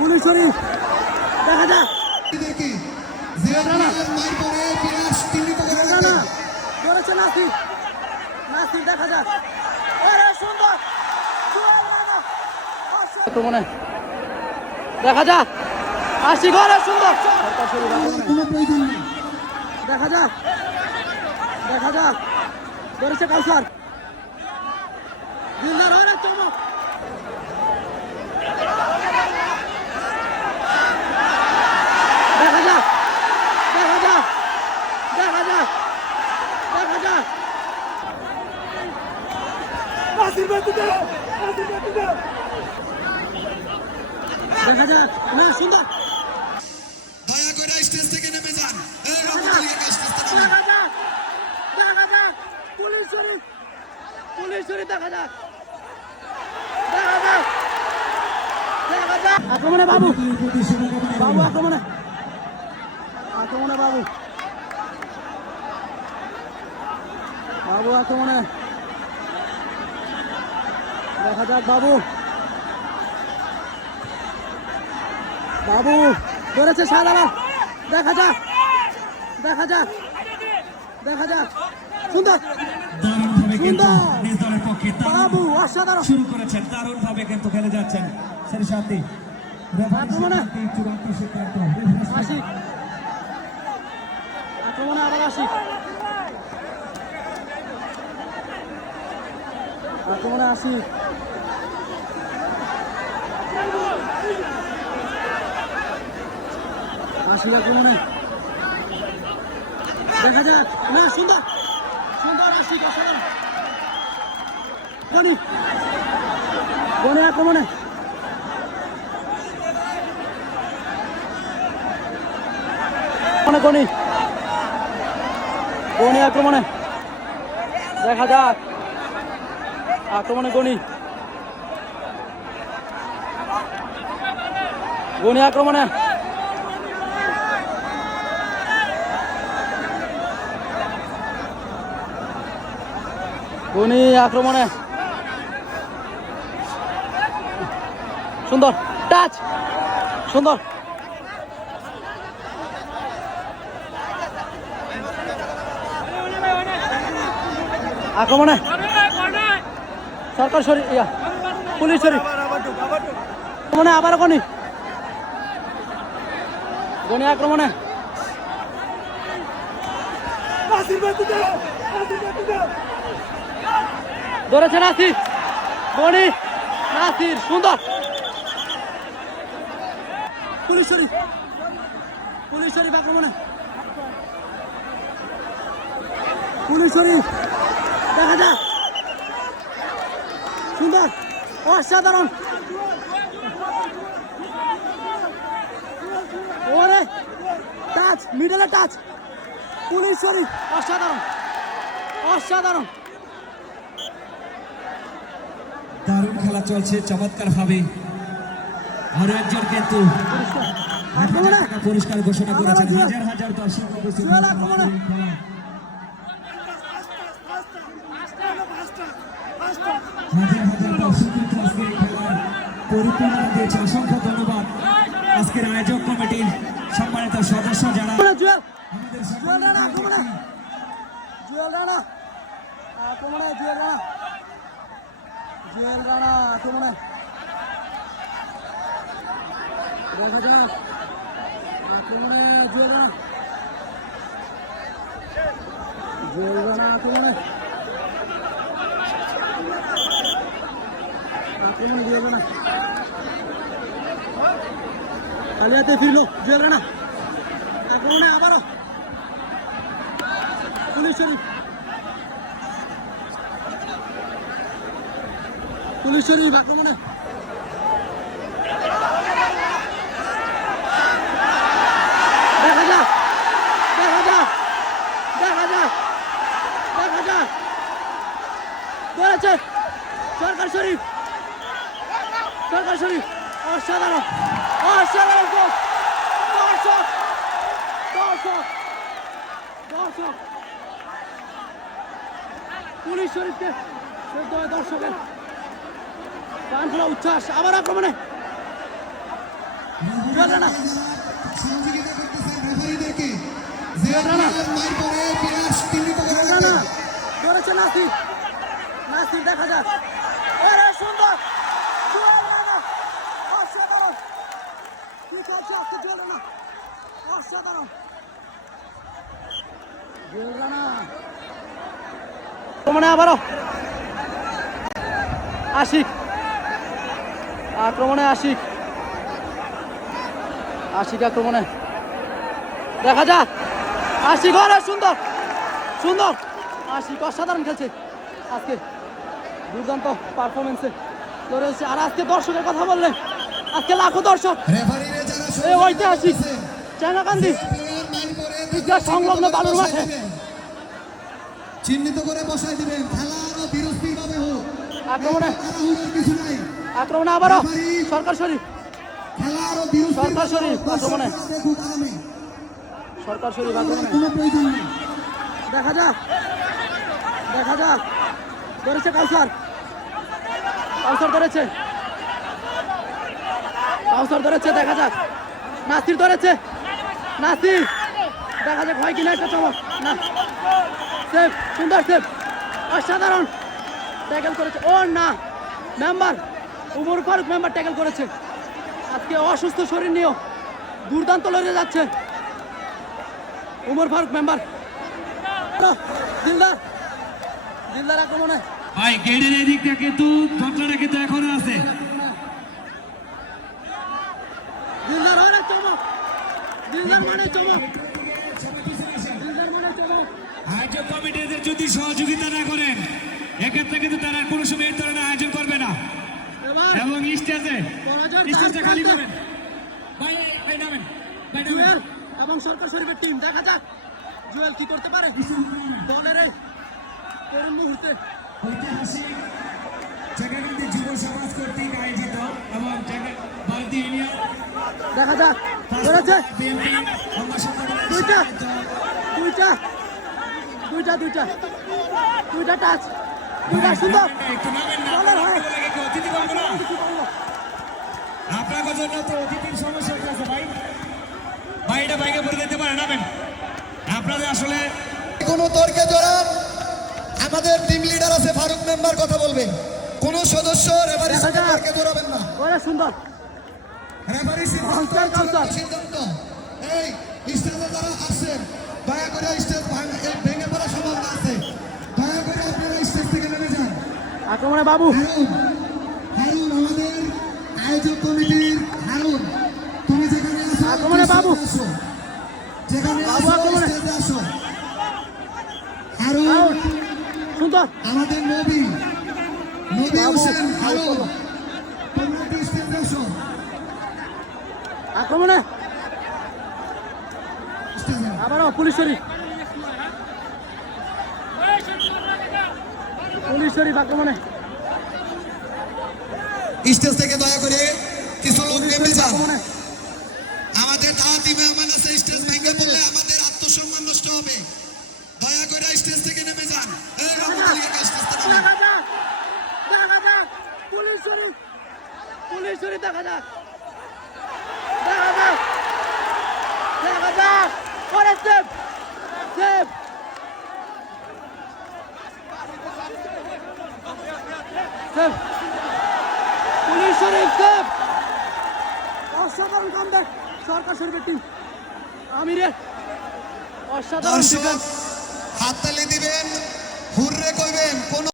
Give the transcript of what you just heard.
Police শরীফ দেখা যাক ধরেছে নাসির নাসির দেখা যাক সুন্দর মনে দেখা যাক আসি ঘরে সুন্দর দেখা যাক দেখা যাক ধরেছে কাউসার দিলদার অনেক চমক দেখা যাক দেখা যাক দেখা যাক দেখা যাক দেখা যাক না সুন্দর দয়া করে স্টেজ থেকে নেমে যান পুলিশ শরীফ দেখা যাক দেখা যাক দেখা যাক আক্রমণে বাবু বাবু আক্রমণে আক্রমণে বাবু বাবু আক্রমণে দেখা যাক বাবু বাবু ধরেছে সাদালা দেখা যাক দেখা যাক দেখা যাক সুন্দর সুন্দর বাবু অসাধারণ শুরু করেছেন দারুণভাবে কিন্তু খেলে যাচ্ছেন সেই সাথে আক্রমণে আশিক আক্রমণে আবার আশিক আক্রমণে আশিক আশিক আক্রমণে দেখা যাক না সুন্দর সুন্দর আশিক অসাধারণ গনি গনি আক্রমণে গনি গনি আক্রমণে দেখা যাক আক্রমণে গনি গনি আক্রমণে গনি আক্রমণে সুন্দর টাচ সুন্দর আক্রমণে সরকার শরীফ পুলিশ শরীফ আক্রমণে আবার গনি গনি আক্রমণে ধরেছে নাসির গনি নাসির সুন্দর পুলিশ শরীফ আক্রমণে পুলিশ শরীফ দেখা যাক সুন্দর অসাধারণ ওরে টাচ মিডলে টাচ পুলিশ শরীফ অসাধারণ অসাধারণ দারুণ খেলা চলছে চমৎকার ভাবে আরো একজন কিন্তু পুরস্কার ঘোষণা করেছেন হাজার হাজার দর্শক হাজার হাজার দর্শক কিন্তু আজকের খেলার পরিপূর্ণতা দিয়েছে অসংখ্য ধন্যবাদ আজকের আয়োজক কমিটির সম্মানিত সদস্য যারা জুয়েল রানা আক্রমণে দেখা যাক আক্রমণে জুয়েল রানা আক্রমণে আক্রমণে জুয়েল রানা আলিয়াতে ফিরলো জুয়েল রানা আক্রমণে আবারও পুলিশ শরীফ আক্রমণে দেখা যাক দেখা যাক দেখা যাক দেখা যাক ধরেছে সরকার শরীফ অসাধারণ অসাধারণ দর্শক দর্শক দর্শক পুলিশ শরীফকে দর্শকের গান খোলা উচ্ছ্বাস আবার আক্রমণে রানা সহযোগিতা করতেছেন রেফারিদেরকে যে রানা। মাইর পরে বিরাট চিহ্নিত করে রানা রাখবেন। ধরেছে নাসির নাসির দেখা যাক ওরে সুন্দর জুয়েল রানা অসাধারণ কি খেলছে আজকে জুয়েল রানা অসাধারণ জুয়েল রানা আক্রমণে আবারও আশিক আক্রমণে আশিক আক্রমণে দেখা যাক আশিক ওরে সুন্দর সুন্দর আশিক অসাধারণ খেলছে আজকে দুর্দান্ত পারফরমেন্সে করেছে আর আজকে দর্শকের কথা বললেন আজকে লাখো দর্শক রেফারিরা যারা এই ঐতিহাসিক চাঙ্গাকান্দি প্লেয়ার মাইর পরে ঈদগাহ সংলগ্ন বালুর মাঠে চিহ্নিত করে বসাই দিবেন। খেলা আরো বিরক্তিভাবে হোক, আক্রমণে তাড়াহুড়োর কিছু নাই। আক্রমণে আবারও সরকার শরীফ খেলা আরো বিরক্তিভাবে সরকার শরীফ হোক, আক্রমণে দর্শকরা দেখুক আরামে। সরকার শরীফ আক্রমণে কোনো প্রয়োজন নেই। দেখা যাক ধরেছে কাউসার ধরেছে দেখা যাক নাসির ধরেছে নাসির দেখা যাক হয় কিনা একটা চমক না সেফ সুন্দর সেফ অসাধারণ ট্যাকেল করেছে ও না member Umar Farooq member tackle করেছে আজকে অসুস্থ শরীর নিয়েও দুর্দান্ত লড়ে যাচ্ছে উমর ফারুক মেম্বার দিলদার আক্রমণে ভাই গেটের এই দিকটা কিন্তু ঘটনাটা কিন্তু এখনো আছে। দিলদার অনেক চমক দিলদার মানে চমক আয়োজক কমিটিদের যদি সহযোগিতা না করেন এক্ষেত্রে কিন্তু তারা কোনো সময় এই ধরনের আয়োজন করবে না এবার এবং স্টেজটা খালি করবেন। ভাই ভাই নামেন ভাই নামেন। জুয়েল এবং সরকার শরীফের টিম দেখা যাক জুয়েল কি করতে পারে দলের এই করুণ মুহূর্তে ঐতিহাসিক চাঙ্গাকান্দি যুব সমাজ কর্তৃক আয়োজিত এবং ভারতীয় ইউনিয়ন দেখা যাক ধরেছে বিএনপি অঙ্গ দুইটা টাচ দুইটা সুন্দর একটু নামেন না, বলার হয়। একটু অতিথি পাবো না আপনার জন্য তো অতিথির সমস্যা আছে ভাই ভাই এটা বাইকে পড়ে দিতে পারে নামেন আপনাদের আসলে কোনো তর্কে জড়ান, আমাদের টিম লিডার আছে ফারুক মেম্বার কথা বলবে। কোন সদস্য রেফারির দেখা সাথে যাক। তর্কে জড়াবেন না। ওরে সুন্দর রেফারির সিদ্ধান্ত কাউসার, কাউসার। সিদ্ধান্ত। এই স্টেজে যারা আসছেন দয়া করে স্টেজ ভেঙে পড়া সম্ভাবনা আছে, দয়া করে আপনারা স্টেজ থেকে নেমে যান। আক্রমণে বাবু হারুন আমাদের আয়োজক কমিটির হারুন, তুমি যেখানে আসো আক্রমণে বাবু। আসো। যেখানে বাবু আসো আক্রমণে। স্টেজে আসো। হারুন আউট সুন্দর আমাদের নবী বাবু, হোসেন হারুন, আউট করলো। তোমরা একটু স্টেজে আসো। আক্রমণে স্টেজে আবারও পুলিশ শরীফ আক্রমণে স্টেজ থেকে দয়া করে কিছু লোক নেমে যান। আক্রমণে আমাদের দাওয়াতি মেহমান আছে, স্টেজ ভেঙে পড়লে আমাদের আত্মসম্মান নষ্ট হবে। দয়া করে স্টেজ থেকে নেমে যান। এই রহমতুল্লাহ স্টেজ থেকে নামেন। দেখা যাক পুলিশ শরীফ দেখা যাক ওরে সেফ পুলিশ শরীফ সেফ অসাধারণ কামব্যাক সরকার শরীফের টিম আমিরের অসাধারণ দর্শক ডিফেন্স হাততালি দিবেন, হুররে কইবেন। কোন